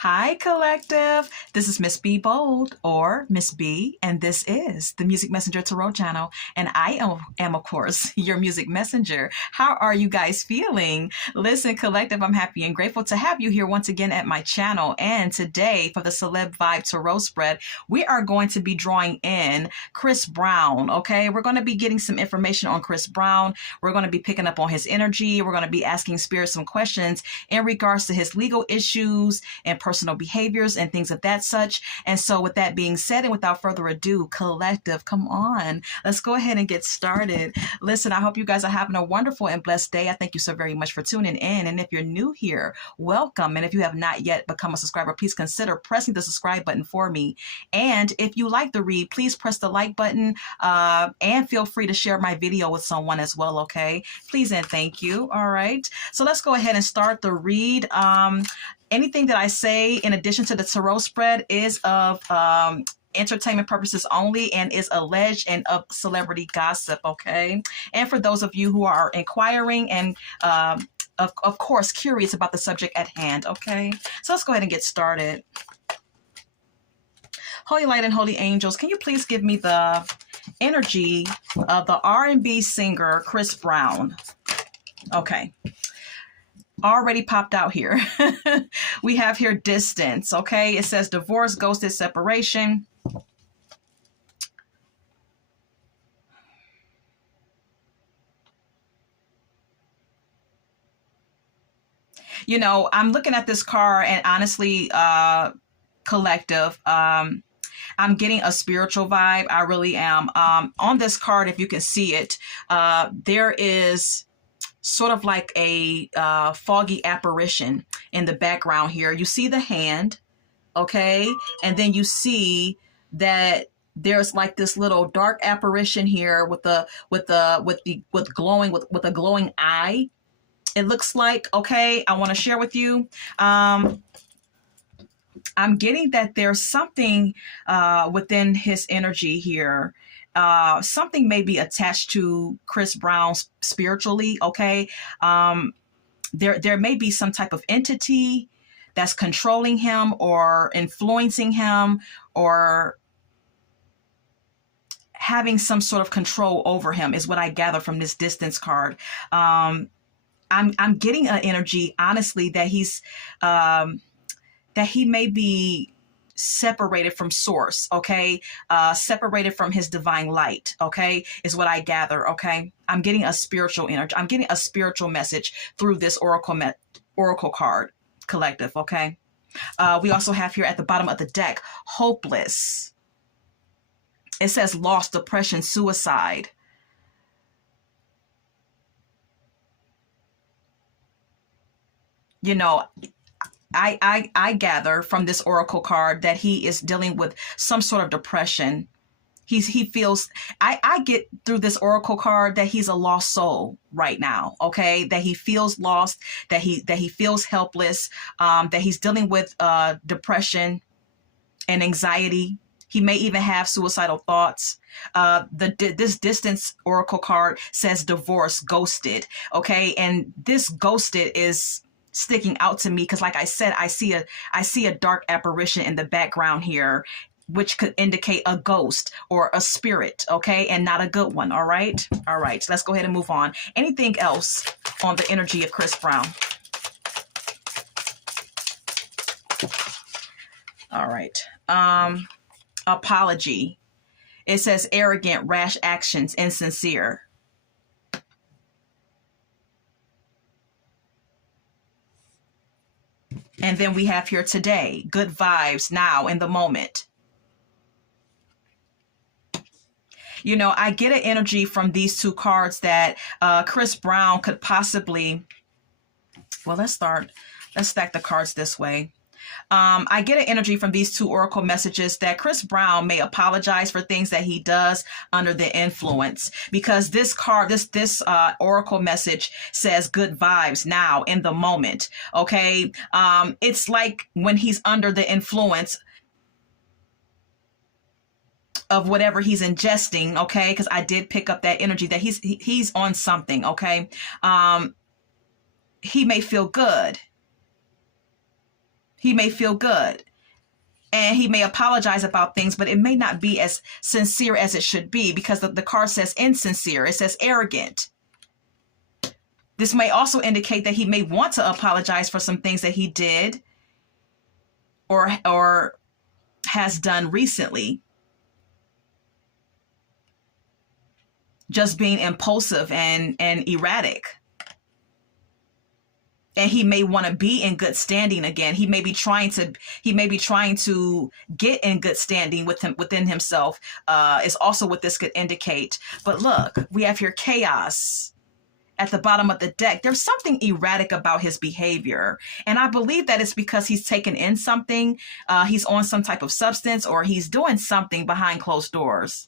Hi, Collective. This is Miss B Bold or Miss B, and this is the Music Messenger Tarot channel. And I am, of course, your music messenger. How are you guys feeling? Listen, Collective, I'm happy and grateful to have you here once again at my channel. And today, for the Celeb Vibe Tarot spread, we are going to be drawing in Chris Brown. Okay, we're going to be getting some information on Chris Brown. We're going to be picking up on his energy. We're going to be asking Spirit some questions in regards to his legal issues and personal behaviors and things of that such. And so with that being said, and without further ado, Collective, come on, let's go ahead and get started. Listen, I hope you guys are having a wonderful and blessed day. I thank you so very much for tuning in. And if you're new here, welcome. And if you have not yet become a subscriber, please consider pressing the subscribe button for me. And if you like the read, please press the like button and feel free to share my video with someone as well, okay? Please and thank you. All right. So let's go ahead and start the read. Anything that I say in addition to the tarot spread is of entertainment purposes only and is alleged and of celebrity gossip, okay? And for those of you who are inquiring and of course curious about the subject at hand, okay? So let's go ahead and get started. Holy Light and Holy Angels, can you please give me the energy of the R&B singer Chris Brown? Okay. Already popped out here. We have here distance, okay? It says divorce, ghosted, separation. You know, I'm looking at this card and honestly, Collective, I'm getting a spiritual vibe. I really am. On this card, if you can see it, there is sort of like a foggy apparition in the background here. You see the hand, okay? And then you see that there's like this little dark apparition here with a glowing eye. It looks like, okay, I want to share with you. I'm getting that there's something within his energy here. Something may be attached to Chris Brown spiritually, okay? There may be some type of entity that's controlling him or influencing him or having some sort of control over him is what I gather from this distance card. I'm getting an energy, honestly, that he may be separated from source, okay? Separated from his divine light, okay? Is what I gather, okay? I'm getting a spiritual energy. I'm getting a spiritual message through this oracle card, Collective, okay? We also have here at the bottom of the deck, hopeless. It says loss, depression, suicide. You know, I gather from this oracle card that he is dealing with some sort of depression. He feels, I get through this oracle card that he's a lost soul right now, okay? That he feels lost, that he feels helpless, that he's dealing with depression and anxiety. He may even have suicidal thoughts. This distance oracle card says divorce, ghosted, okay? And this ghosted is sticking out to me because, like I said, I see a dark apparition in the background here, which could indicate a ghost or a spirit, okay? And not a good one, all right? All right, let's go ahead and move on. Anything else on the energy of Chris Brown? All right. Apology. It says arrogant, rash actions, insincere. And then we have here today, good vibes, now, in the moment. You know, I get an energy from these two cards that Chris Brown could possibly, well, let's stack the cards this way. I get an energy from these two oracle messages that Chris Brown may apologize for things that he does under the influence, because this card, this oracle message says good vibes now, in the moment. Okay. It's like when he's under the influence of whatever he's ingesting. Okay. Cause I did pick up that energy that he's on something. Okay. He may feel good. He may feel good and he may apologize about things, but it may not be as sincere as it should be because the card says insincere. It says arrogant. This may also indicate that he may want to apologize for some things that he did or has done recently. Just being impulsive and erratic. And he may want to be in good standing again. He may be trying to get in good standing within himself. Is also what this could indicate. But look, we have here chaos at the bottom of the deck. There's something erratic about his behavior. And I believe that it's because he's taken in something. He's on some type of substance or he's doing something behind closed doors.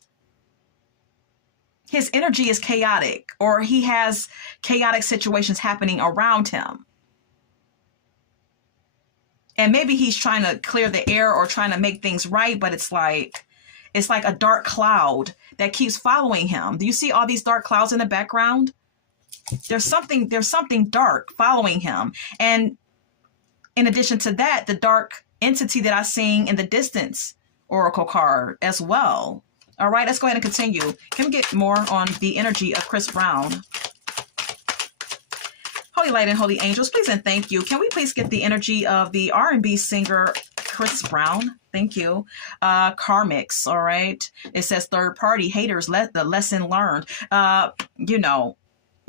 His energy is chaotic or he has chaotic situations happening around him. And maybe he's trying to clear the air or trying to make things right, but it's like a dark cloud that keeps following him. Do you see all these dark clouds in the background? There's something dark following him. And in addition to that, the dark entity that I'm seeing in the distance oracle card as well. All right, let's go ahead and continue. Can we get more on the energy of Chris Brown? Holy light and holy angels, please and thank you. Can we please get the energy of the R&B singer Chris Brown? Thank you. Karmics, all right. It says third party haters, the lesson learned.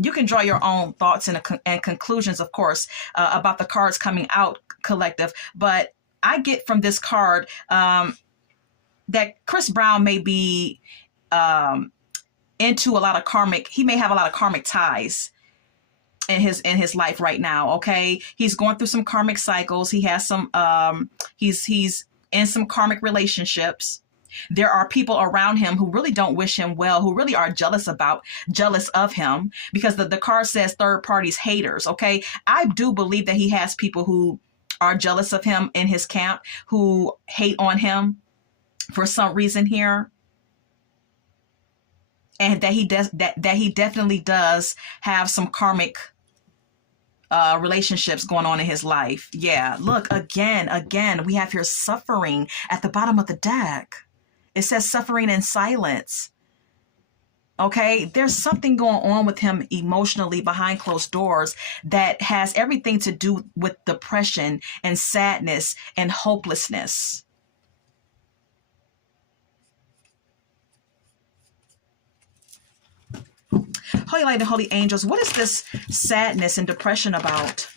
You can draw your own thoughts and conclusions, of course, about the cards coming out, collective. But I get from this card that Chris Brown may be into a lot of karmic. He may have a lot of karmic ties in his life right now. Okay, he's going through some karmic cycles. He has some. He's in some karmic relationships. There are people around him who really don't wish him well, who really are jealous of him, because the card says third parties haters. Okay, I do believe that he has people who are jealous of him in his camp, who hate on him for some reason here. And that he definitely does have some karmic relationships going on in his life. Yeah, look, again, we have here suffering at the bottom of the deck. It says suffering in silence. Okay, there's something going on with him emotionally behind closed doors that has everything to do with depression and sadness and hopelessness. Holy light and holy angels, what is this sadness and depression about?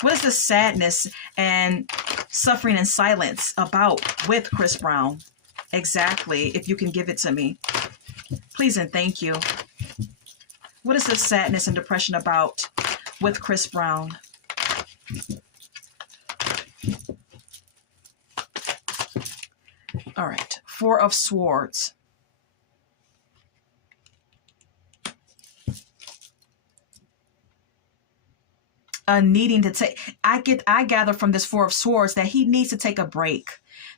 What is this sadness and suffering in silence about with Chris Brown? Exactly, if you can give it to me. Please and thank you. What is this sadness and depression about with Chris Brown? All right, Four of Swords. Needing to take, I gather from this Four of Swords that he needs to take a break.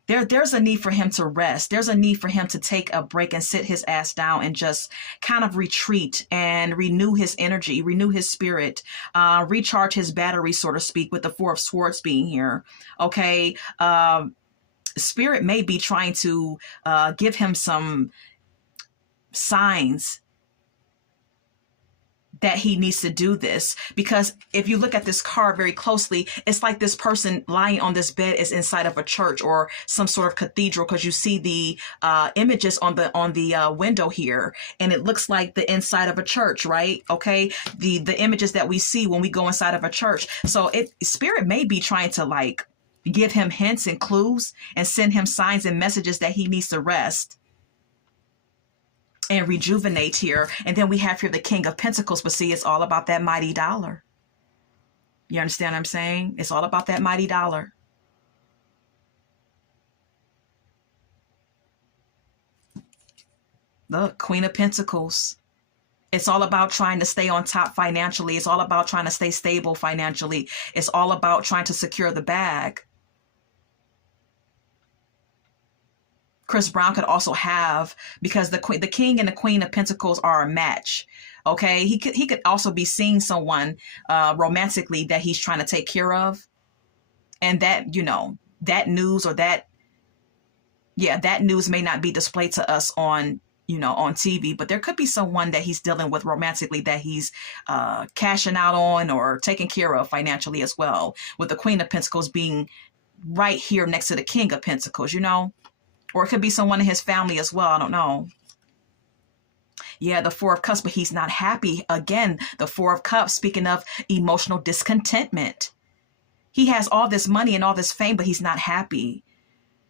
There's a need for him to rest. There's a need for him to take a break and sit his ass down and just kind of retreat and renew his energy, renew his spirit, recharge his battery, so to speak, with the Four of Swords being here. Okay. Spirit may be trying to give him some signs that he needs to do this, because if you look at this card very closely, it's like this person lying on this bed is inside of a church or some sort of cathedral, because you see the images on the window here, and it looks like the inside of a church, right? Okay, the images that we see when we go inside of a church. So Spirit may be trying to like give him hints and clues and send him signs and messages that he needs to rest and rejuvenate here. And then we have here the King of Pentacles, but see, it's all about that mighty dollar. You understand what I'm saying? It's all about that mighty dollar. Look, Queen of Pentacles. It's all about trying to stay on top financially. It's all about trying to stay stable financially. It's all about trying to secure the bag. Chris Brown could also have, because the King and the Queen of Pentacles are a match. Okay, he could also be seeing someone romantically that he's trying to take care of. And that, that news or that, yeah, that news may not be displayed to us on, on TV, but there could be someone that he's dealing with romantically that he's cashing out on or taking care of financially as well, with the Queen of Pentacles being right here next to the King of Pentacles, or it could be someone in his family as well. I don't know. Yeah, the Four of Cups, but he's not happy. Again, the Four of Cups, speaking of emotional discontentment. He has all this money and all this fame, but he's not happy.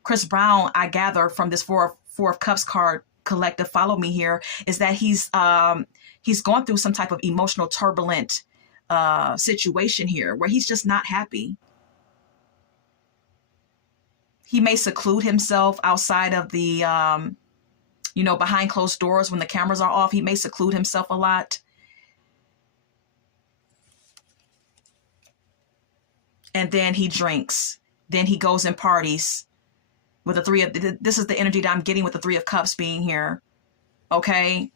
Chris Brown, I gather from this Four of Cups card collective, follow me here, is that he's going through some type of emotional turbulent situation here where he's just not happy. He may seclude himself outside of the, behind closed doors when the cameras are off. He may seclude himself a lot. And then he drinks. Then he goes and parties with the Three of, this is the energy that I'm getting with the Three of Cups being here. Okay.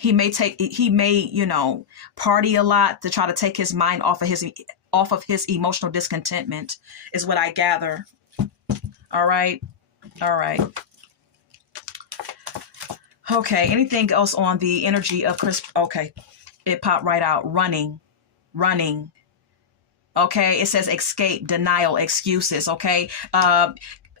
He may party a lot to try to take his mind off of his emotional discontentment, is what I gather. All right. All right. Okay. Anything else on the energy of Chris? Okay. It popped right out. Running. Okay. It says escape, denial, excuses. Okay.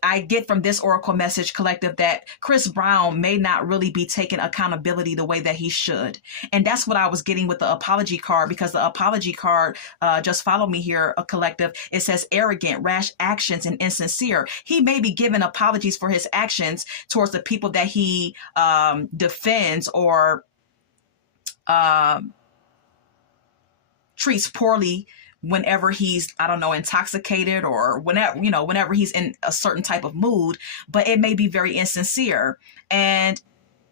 I get from this Oracle message collective that Chris Brown may not really be taking accountability the way that he should. And that's what I was getting with the apology card, because the apology card, just follow me here, a collective, it says arrogant, rash actions, and insincere. He may be giving apologies for his actions towards the people that he defends or treats poorly whenever he's, I don't know, intoxicated, or whenever he's in a certain type of mood, but it may be very insincere. And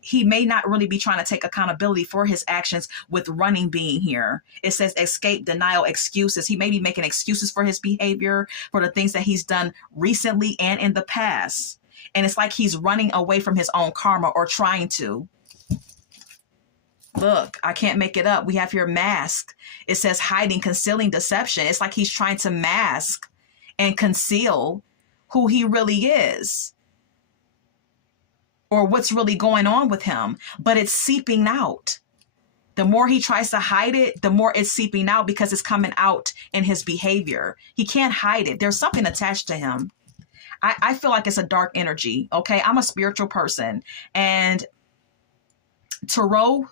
he may not really be trying to take accountability for his actions with running being here. It says escape, denial, excuses. He may be making excuses for his behavior, for the things that he's done recently and in the past. And it's like he's running away from his own karma, or trying to. Look, I can't make it up. We have here mask. It says hiding, concealing, deception. It's like he's trying to mask and conceal who he really is, or what's really going on with him. But it's seeping out. The more he tries to hide it, the more it's seeping out, because it's coming out in his behavior. He can't hide it. There's something attached to him. I feel like it's a dark energy. Okay, I'm a spiritual person, and Tarot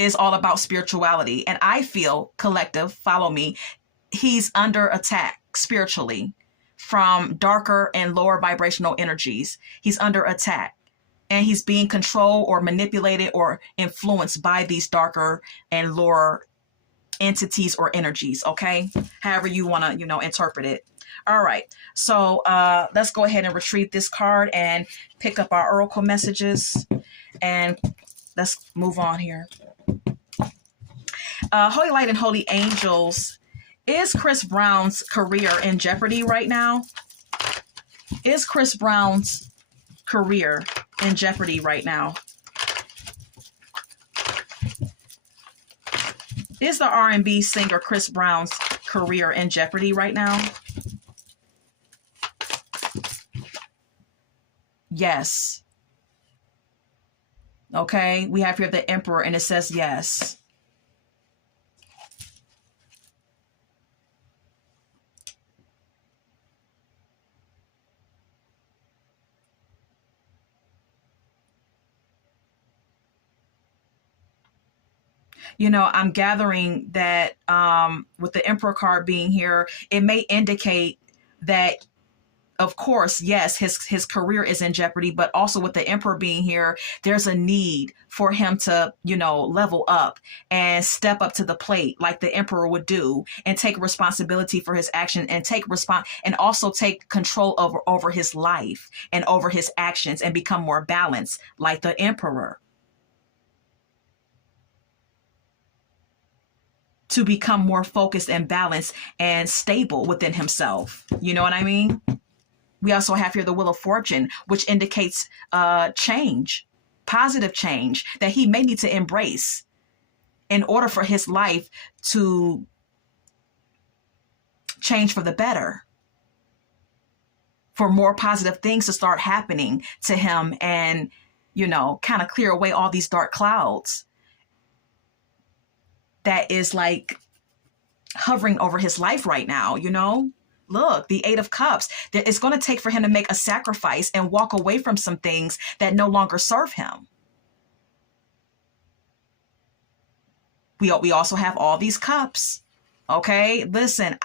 is all about spirituality. And I feel, collective, follow me, he's under attack spiritually from darker and lower vibrational energies. He's under attack, and he's being controlled or manipulated or influenced by these darker and lower entities or energies. Okay, however you want to interpret it. All right, so let's go ahead and retrieve this card and pick up our oracle messages, and let's move on here. Holy Light and Holy Angels, is Chris Brown's career in jeopardy right now? Is Chris Brown's career in jeopardy right now? Is the R&B singer Chris Brown's career in jeopardy right now? Yes. Okay, we have here the Emperor, and it says yes. I'm gathering that with the Emperor card being here, it may indicate that, of course, yes, his career is in jeopardy, but also with the Emperor being here, there's a need for him to, level up and step up to the plate like the Emperor would do, and take responsibility for his action, and and also take control over his life and over his actions, and become more balanced like the Emperor. To become more focused and balanced and stable within himself. You know what I mean? We also have here the Wheel of Fortune, which indicates change, positive change that he may need to embrace in order for his life to change for the better, for more positive things to start happening to him and, kind of clear away all these dark clouds that is like hovering over his life right now, Look, the Eight of Cups, it's going to take for him to make a sacrifice and walk away from some things that no longer serve him. We also have all these cups. Okay, listen,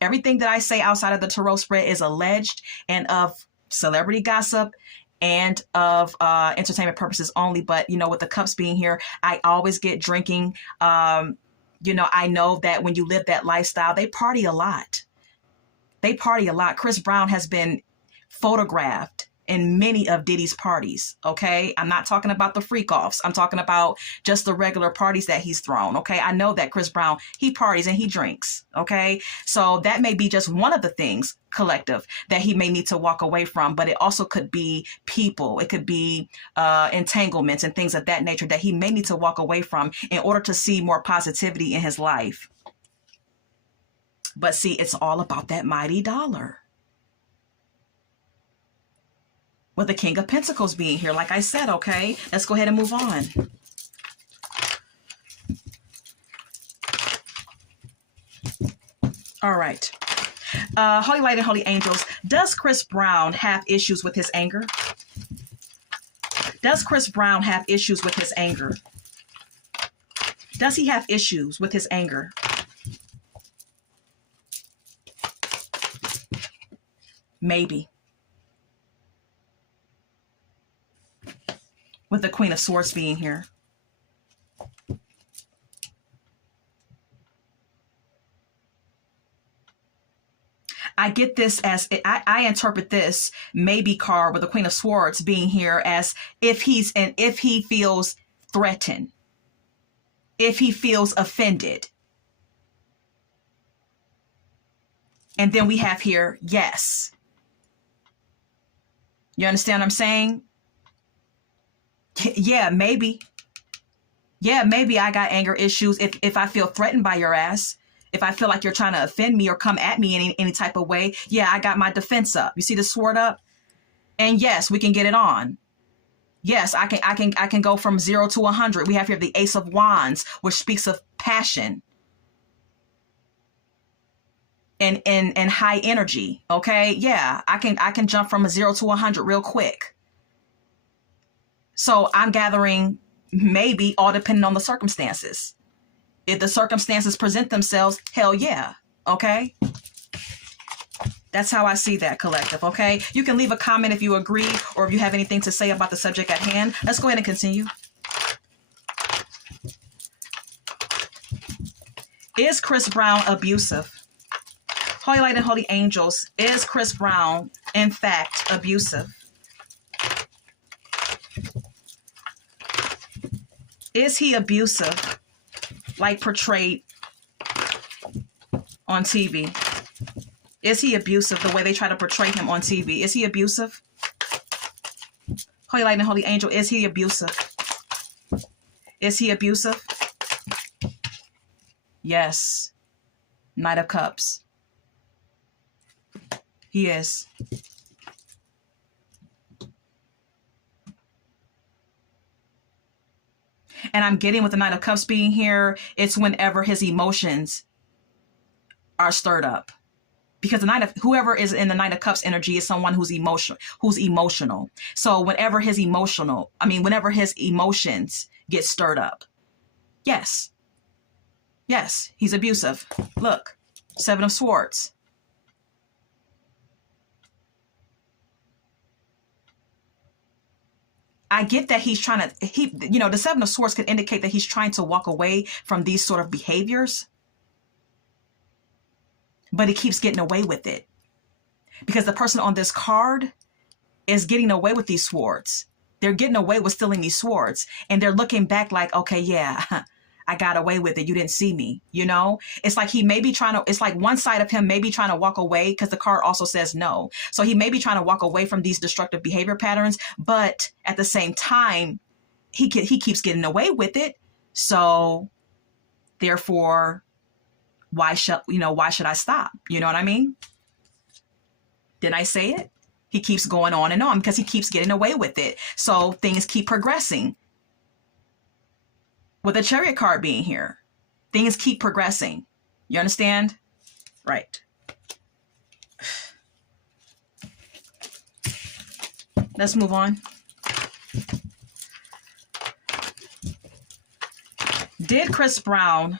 everything that I say outside of the tarot spread is alleged and of celebrity gossip and of entertainment purposes only. But, with the cups being here, I always get drinking. I know that when you live that lifestyle, they party a lot. Chris Brown has been photographed in many of Diddy's parties. Okay. I'm not talking about the freak offs. I'm talking about just the regular parties that he's thrown. Okay. I know that Chris Brown, he parties and he drinks. Okay. So that may be just one of the things, collective, that he may need to walk away from, but it also could be people. It could be entanglements and things of that nature that he may need to walk away from in order to see more positivity in his life. But see, it's all about that mighty dollar. With the King of Pentacles being here, like I said, okay, let's go ahead and move on. All right. Holy Light and Holy Angels, does Chris Brown have issues with his anger? Does Chris Brown have issues with his anger? Does he have issues with his anger? Maybe. With the Queen of Swords being here. I get this as, I interpret this maybe card with the Queen of Swords being here as if he feels threatened, if he feels offended. And then we have here, yes. You understand what I'm saying? Yeah, maybe. Yeah, maybe I got anger issues if I feel threatened by your ass. If I feel like you're trying to offend me or come at me in any type of way, yeah, I got my defense up. You see the sword up? And yes, we can get it on. Yes, I can go from 0 to 100. We have here the Ace of Wands, which speaks of passion and high energy. Okay, yeah, I can jump from a 0 to 100 real quick. So I'm gathering maybe all depending on the circumstances. If the circumstances present themselves, hell yeah. Okay. That's how I see that, collective. Okay. You can leave a comment if you agree or if you have anything to say about the subject at hand. Let's go ahead and continue. Is Chris Brown abusive? Holy Light and Holy Angels, is Chris Brown in fact abusive? Is he abusive, like portrayed on TV? Is he abusive the way they try to portray him on TV? Is he abusive? Holy Light and Holy Angel, is he abusive? Is he abusive? Yes. Knight of Cups. He is. And I'm getting with the Knight of Cups being here, it's whenever his emotions are stirred up. Because whoever is in the Knight of Cups energy is someone who's emotional. So whenever his emotions get stirred up. Yes. Yes, he's abusive. Look, 7 of Swords. I get that he's trying to, the 7 of Swords could indicate that he's trying to walk away from these sort of behaviors. But he keeps getting away with it. Because the person on this card is getting away with these swords. They're getting away with stealing these swords. And they're looking back like, okay, yeah, I got away with it. You didn't see me, It's like he may be it's like one side of him may be trying to walk away because the card also says no. So he may be trying to walk away from these destructive behavior patterns, but at the same time, he keeps getting away with it. So Therefore, why should I stop? You know what I mean? Did I say it? He keeps going on and on because he keeps getting away with it. So things keep progressing. With the Chariot card being here, things keep progressing. You understand? Right. Let's move on. Did Chris Brown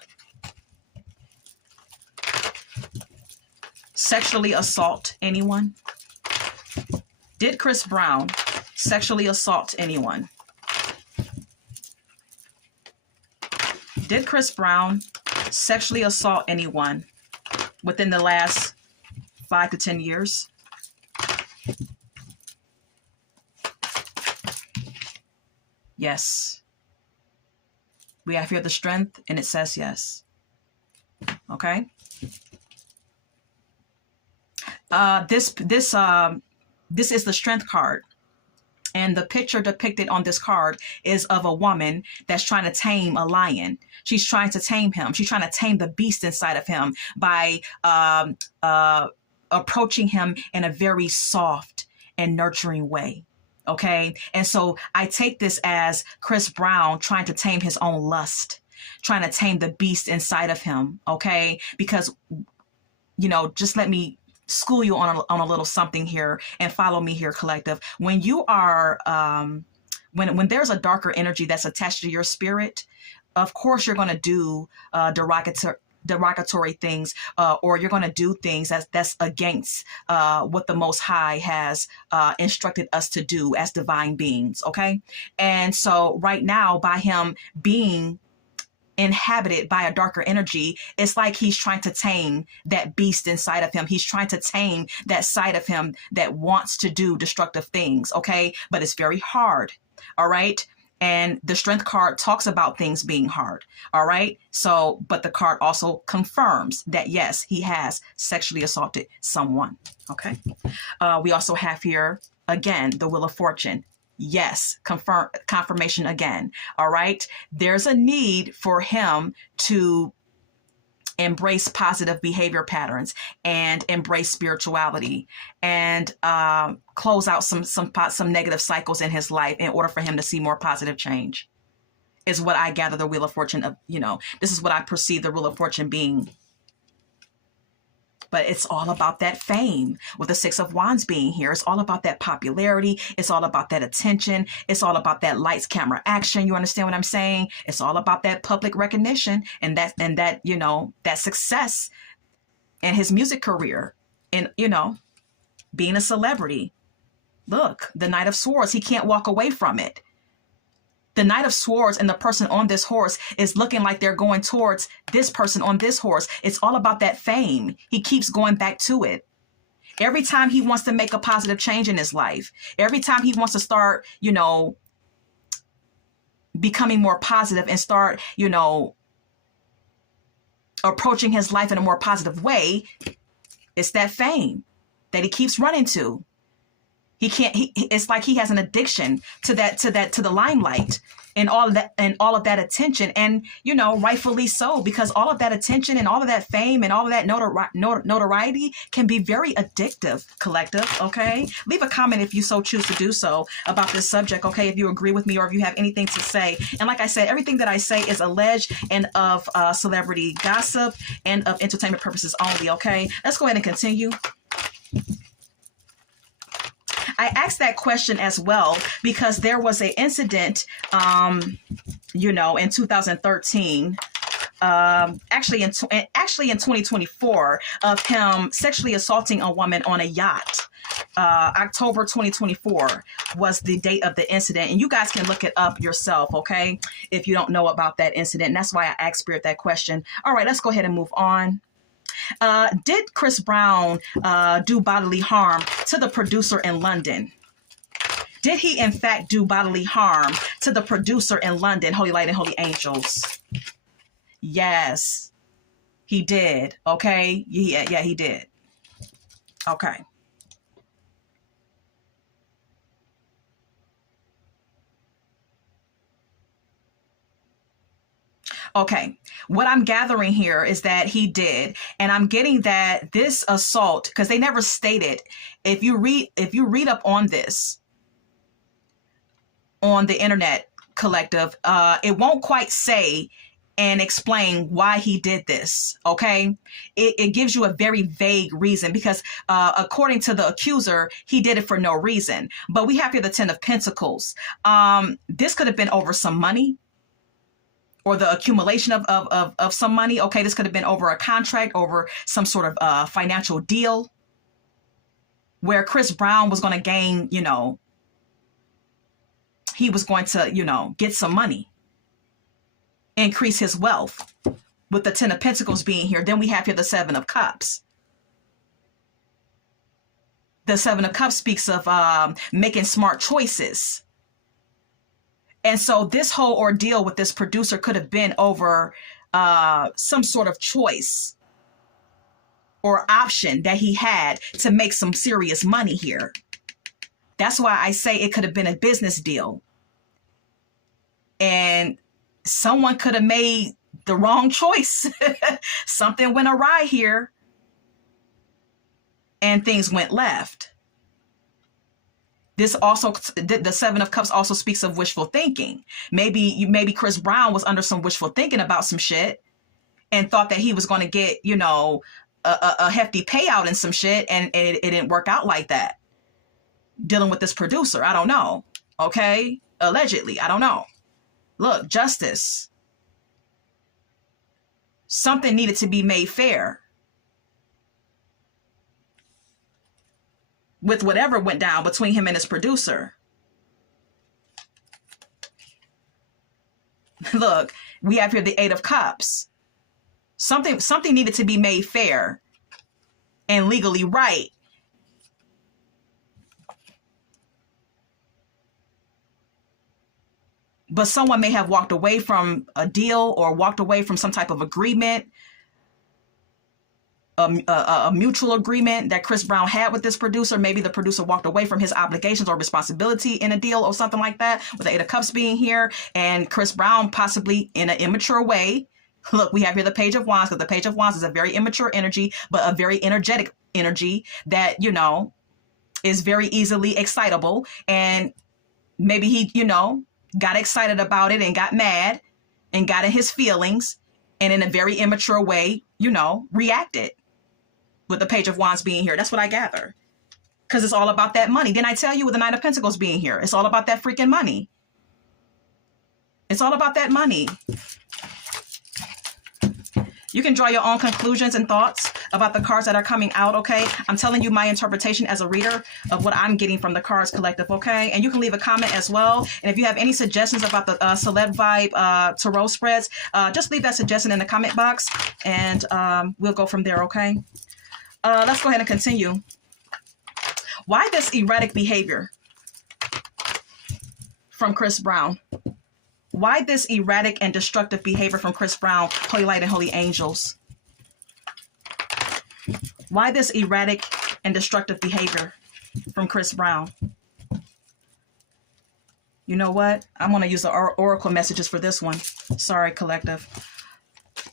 sexually assault anyone? Did Chris Brown sexually assault anyone? Did Chris Brown sexually assault anyone within the last 5 to 10 years? Yes. We have here the strength, and it says yes. Okay. This is the strength card. And the picture depicted on this card is of a woman that's trying to tame a lion. She's trying to tame him. She's trying to tame the beast inside of him by approaching him in a very soft and nurturing way. Okay. And so I take this as Chris Brown trying to tame his own lust, trying to tame the beast inside of him. Okay. Because, just let me school you on a little something here and follow me here, collective. When you are, when there's a darker energy that's attached to your spirit, of course you're going to do derogatory things, or you're going to do things that's against what the Most High has instructed us to do as divine beings. Okay. And so right now, by him being inhabited by a darker energy, it's like he's trying to tame that beast inside of him. He's trying to tame that side of him that wants to do destructive things. Okay. But it's very hard. All right. And the strength card talks about things being hard. All right. So, but the card also confirms that, yes, he has sexually assaulted someone. Okay. We also have here, again, the Wheel of Fortune. Yes, confirmation again. All right. There's a need for him to embrace positive behavior patterns and embrace spirituality and close out some negative cycles in his life in order for him to see more positive change, is what I gather the Wheel of Fortune of, this is what I perceive the Wheel of Fortune being. But it's all about that fame with the Six of Wands being here. It's all about that popularity. It's all about that attention. It's all about that lights, camera, action. You understand what I'm saying? It's all about that public recognition and that that success in his music career and, being a celebrity. Look, the Knight of Swords, he can't walk away from it. The Knight of Swords and the person on this horse is looking like they're going towards this person on this horse. It's all about that fame. He keeps going back to it. Every time he wants to make a positive change in his life, every time he wants to start, becoming more positive and start, approaching his life in a more positive way, it's that fame that he keeps running to. He can't, it's like he has an addiction to the limelight and all of that attention. And, rightfully so, because all of that attention and all of that fame and all of that notoriety can be very addictive, collective. Okay. Leave a comment if you so choose to do so about this subject. Okay. If you agree with me or if you have anything to say. And like I said, everything that I say is alleged and of celebrity gossip and of entertainment purposes only. Okay. Let's go ahead and continue. I asked that question as well because there was an incident, in 2013, actually in 2024, of him sexually assaulting a woman on a yacht. October 2024 was the date of the incident, and you guys can look it up yourself, okay, if you don't know about that incident. And that's why I asked Spirit that question. All right, let's go ahead and move on. Did Chris Brown do bodily harm to the producer in London? Did he, in fact, do bodily harm to the producer in London, Holy Light and Holy Angels? Yes, he did. Okay. Yeah, he did. Okay. Okay, what I'm gathering here is that he did, and I'm getting that this assault, because they never stated, if you read up on this on the internet, collective, it won't quite say and explain why he did this. Okay, it gives you a very vague reason, because according to the accuser, he did it for no reason. But we have here the Ten of Pentacles. This could have been over some money, or the accumulation of some money. Okay, this could have been over a contract, over some sort of financial deal where Chris Brown was going to gain, he was going to, get some money, increase his wealth, with the Ten of Pentacles being here. Then we have here the Seven of Cups. The Seven of Cups speaks of making smart choices. And so this whole ordeal with this producer could have been over some sort of choice or option that he had to make some serious money here. That's why I say it could have been a business deal. And someone could have made the wrong choice. Something went awry here, and things went left. This also, the Seven of Cups also speaks of wishful thinking. Maybe Chris Brown was under some wishful thinking about some shit and thought that he was going to get, a hefty payout and some shit, and it didn't work out like that. Dealing with this producer, I don't know. Okay, allegedly, I don't know. Look, justice. Something needed to be made fair with whatever went down between him and his producer. Look, we have here the Eight of Cups. Something needed to be made fair and legally right. But someone may have walked away from a deal or walked away from some type of agreement, a mutual agreement that Chris Brown had with this producer. Maybe the producer walked away from his obligations or responsibility in a deal or something like that, with the Eight of Cups being here, and Chris Brown possibly in an immature way. Look, we have here the Page of Wands, because the Page of Wands is a very immature energy, but a very energetic energy that, is very easily excitable. And maybe he, got excited about it and got mad and got in his feelings, and in a very immature way, reacted, with the Page of Wands being here. That's what I gather. Because it's all about that money. Didn't I tell you, with the Nine of Pentacles being here? It's all about that freaking money. It's all about that money. You can draw your own conclusions and thoughts about the cards that are coming out, okay? I'm telling you my interpretation as a reader of what I'm getting from the cards, collective, okay? And you can leave a comment as well. And if you have any suggestions about the Celeb Vibe Tarot spreads, just leave that suggestion in the comment box, and we'll go from there, okay? Let's go ahead and continue. Why this erratic behavior from Chris Brown? Why this erratic and destructive behavior from Chris Brown, Holy Light and Holy Angels? Why this erratic and destructive behavior from Chris Brown? You know what? I'm going to use the oracle messages for this one. Sorry, collective.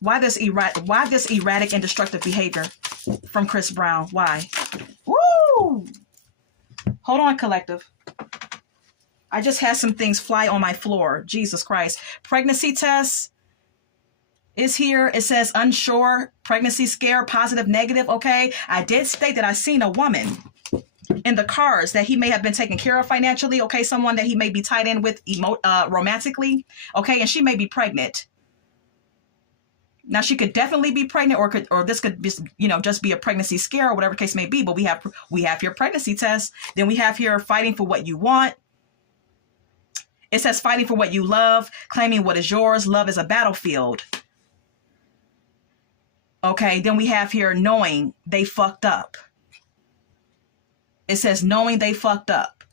Why this erratic and destructive behavior from Chris Brown? Why? Woo! Hold on, collective. I just had some things fly on my floor. Jesus Christ. Pregnancy test is here. It says unsure, pregnancy scare, positive, negative. Okay. I did state that I seen a woman in the cards that he may have been taken care of financially. Okay. Someone that he may be tied in with romantically. Okay. And she may be pregnant. Now, she could definitely be pregnant, or this could be, just be a pregnancy scare, or whatever case may be. But we have here pregnancy test. Then we have here fighting for what you want. It says fighting for what you love, claiming what is yours. Love is a battlefield. Okay, then we have here knowing they fucked up. It says knowing they fucked up.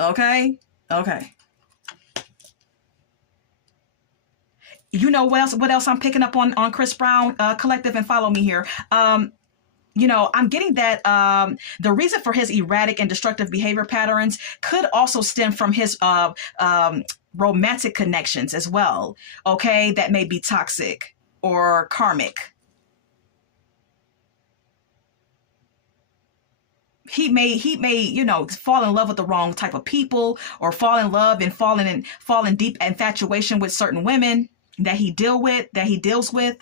Okay? Okay. You know what else I'm picking up on Chris Brown, collective, and follow me here. I'm getting that the reason for his erratic and destructive behavior patterns could also stem from his romantic connections as well, okay, that may be toxic or karmic. He may fall in love with the wrong type of people, or fall in love and fall in deep infatuation with certain women that he deals with.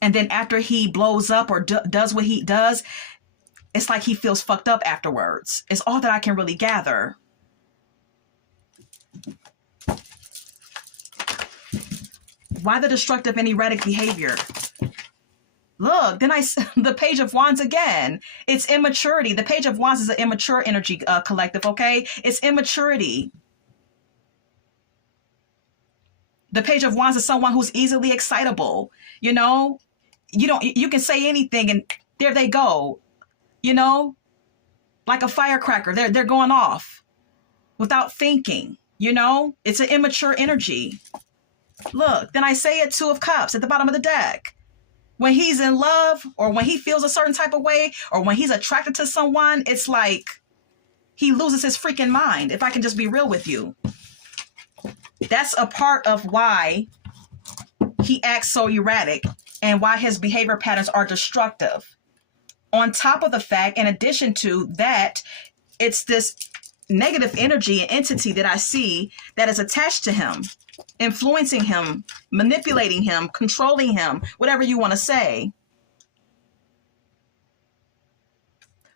And then after he blows up or does what he does, it's like he feels fucked up afterwards. It's all that I can really gather. Why the destructive and erratic behavior? Look, then the Page of Wands again. It's immaturity. The Page of Wands is an immature energy collective, okay? It's immaturity. The Page of Wands is someone who's easily excitable. You can say anything and there they go. Like a firecracker. They're going off without thinking. It's an immature energy. Look, then I say it, Two of Cups at the bottom of the deck. When he's in love, or when he feels a certain type of way, or when he's attracted to someone, it's like he loses his freaking mind, if I can just be real with you. That's a part of why he acts so erratic and why his behavior patterns are destructive. On top of the fact, in addition to that, it's this negative energy and entity that I see that is attached to him, influencing him, manipulating him, controlling him, whatever you want to say.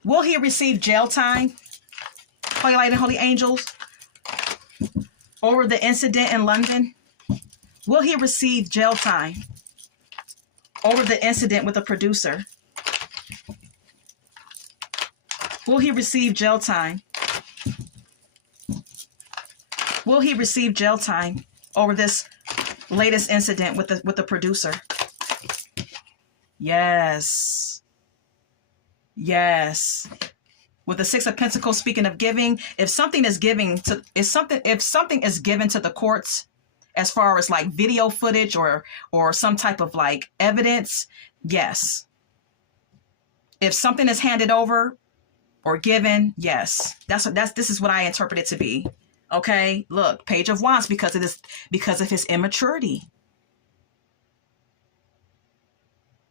Will he receive jail time, Holy Light and Holy Angels, over the incident in London? Will he receive jail time over the incident with the producer? Will he receive jail time? Will he receive jail time over this latest incident with the producer? Yes. Yes. With the Six of Pentacles, speaking of giving, if something is given to the courts, as far as like video footage or some type of like evidence, yes. If something is handed over or given, yes. This is what I interpret it to be. Okay, look, Page of Wands, because of his immaturity.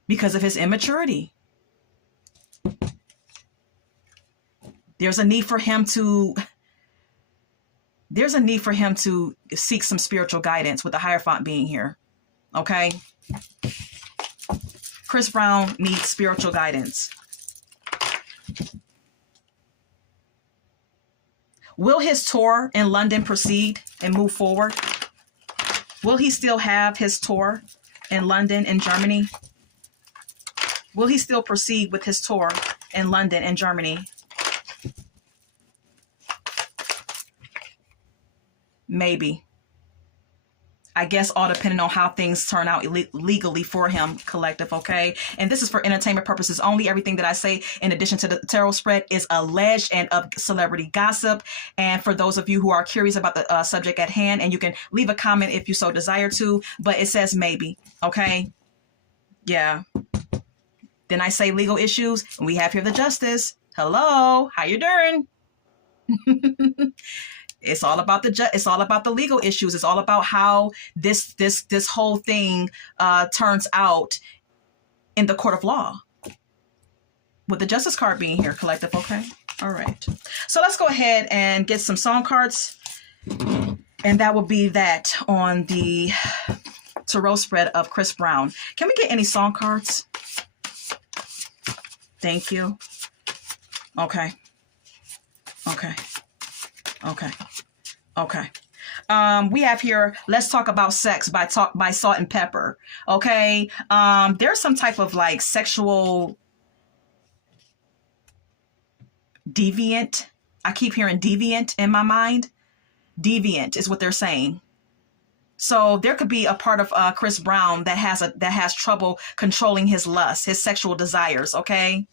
Because of his immaturity. There's a need for him to seek some spiritual guidance with the Hierophant being here. Okay? Chris Brown needs spiritual guidance. Will his tour in London proceed and move forward? Will he still have his tour in London and Germany? Will he still proceed with his tour in London and Germany? Maybe. I guess all depending on how things turn out legally for him, collective, okay? And this is for entertainment purposes only. Everything that I say, in addition to the tarot spread, is alleged and of celebrity gossip. And for those of you who are curious about the subject at hand, and you can leave a comment if you so desire to, but it says maybe, okay? Yeah. Then I say legal issues, and we have here the justice. Hello, how you doing? It's all about the legal issues. It's all about how this whole thing turns out in the court of law. With the Justice card being here, collective, okay? All right. So let's go ahead and get some song cards. And that will be that on the tarot spread of Chris Brown. Can we get any song cards? Thank you. Okay. Okay. Okay. Okay. We have here, Let's Talk About Sex by Salt and Pepper. Okay. There's some type of like sexual deviant. I keep hearing deviant in my mind. Deviant is what they're saying. So there could be a part of Chris Brown that has trouble controlling his lust, his sexual desires, okay?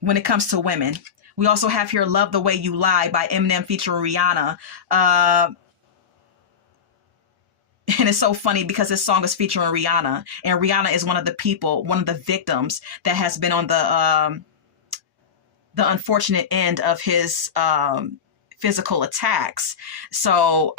When it comes to women. We also have here Love the Way You Lie by Eminem featuring Rihanna. And it's so funny because this song is featuring Rihanna, and Rihanna is one of the people, one of the victims that has been on the unfortunate end of his physical attacks. So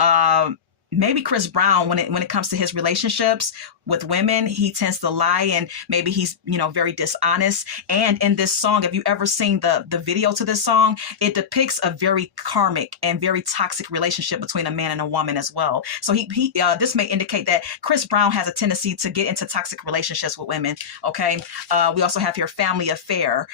maybe Chris Brown, when it comes to his relationships with women, he tends to lie, and maybe he's, very dishonest. And in this song, if you ever seen the video to this song, it depicts a very karmic and very toxic relationship between a man and a woman as well. So this may indicate that Chris Brown has a tendency to get into toxic relationships with women. Okay. We also have here family affair.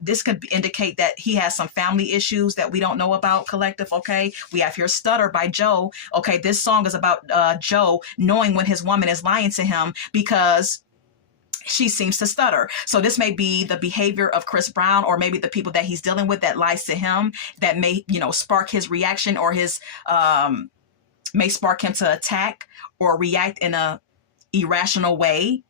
This could indicate that he has some family issues that we don't know about, collective. Okay. We have here Stutter by Joe. Okay. This song is about Joe knowing when his woman is lying to him because she seems to stutter. So this may be the behavior of Chris Brown, or maybe the people that he's dealing with that lies to him, that may, spark his reaction, or his may spark him to attack or react in a irrational way.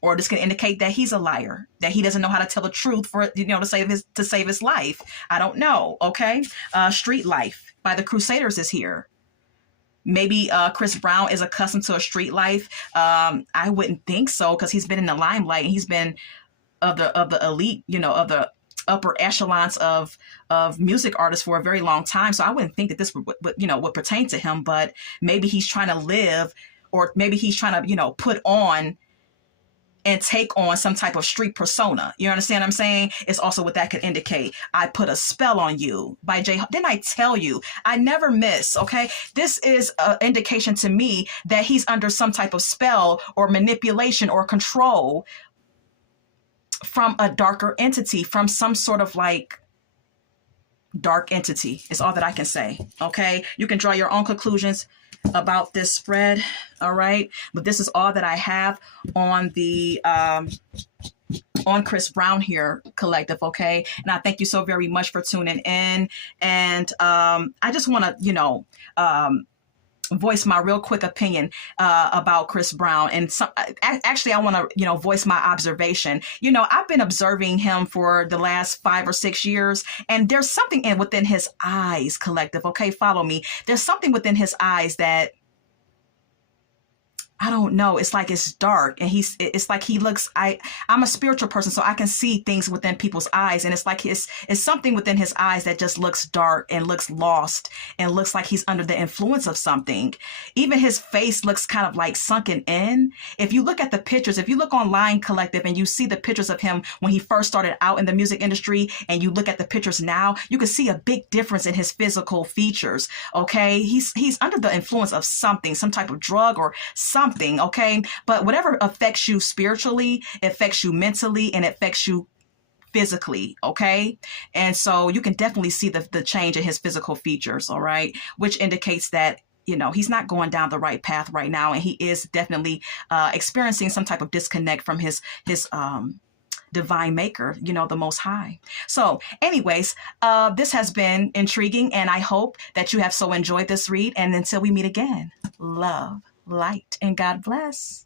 Or this can indicate that he's a liar, that he doesn't know how to tell the truth for, to save his life. I don't know. Okay. Street Life by the Crusaders is here. Maybe Chris Brown is accustomed to a street life. I wouldn't think so, because he's been in the limelight, and he's been of the elite, of the upper echelons of music artists for a very long time. So I wouldn't think that this would pertain to him. But maybe he's trying to live, or maybe he's trying to put on and take on some type of street persona. You understand what I'm saying? It's also what that could indicate. I Put a Spell on You by Jay. Didn't I tell you? I never miss, okay? This is an indication to me that he's under some type of spell or manipulation or control from a darker entity, from some sort of dark entity, is all that I can say, okay? You can draw your own conclusions about this spread, all right? But this is all that I have on the on Chris Brown here, collective, okay? And I thank you so very much for tuning in. And I just want to, voice my real quick opinion about Chris Brown. And actually, I want to, voice my observation. I've been observing him for the last 5 or 6 years, and there's something within his eyes, collective. Okay, follow me. There's something within his eyes that, I don't know. It's like it's dark, and it's like he looks, I'm a spiritual person, so I can see things within people's eyes. And it's like it's something within his eyes that just looks dark and looks lost and looks like he's under the influence of something. Even his face looks kind of like sunken in. If you look at the pictures, if you look online, collective, and you see the pictures of him when he first started out in the music industry, and you look at the pictures now, you can see a big difference in his physical features. Okay. He's under the influence of something, some type of drug or something. Okay. But whatever affects you spiritually, affects you mentally, and affects you physically. Okay. And so you can definitely see the change in his physical features. All right. Which indicates that, he's not going down the right path right now. And he is definitely experiencing some type of disconnect from his divine maker, the Most High. So anyways, this has been intriguing, and I hope that you have so enjoyed this read. And until we meet again, love, light, and God bless.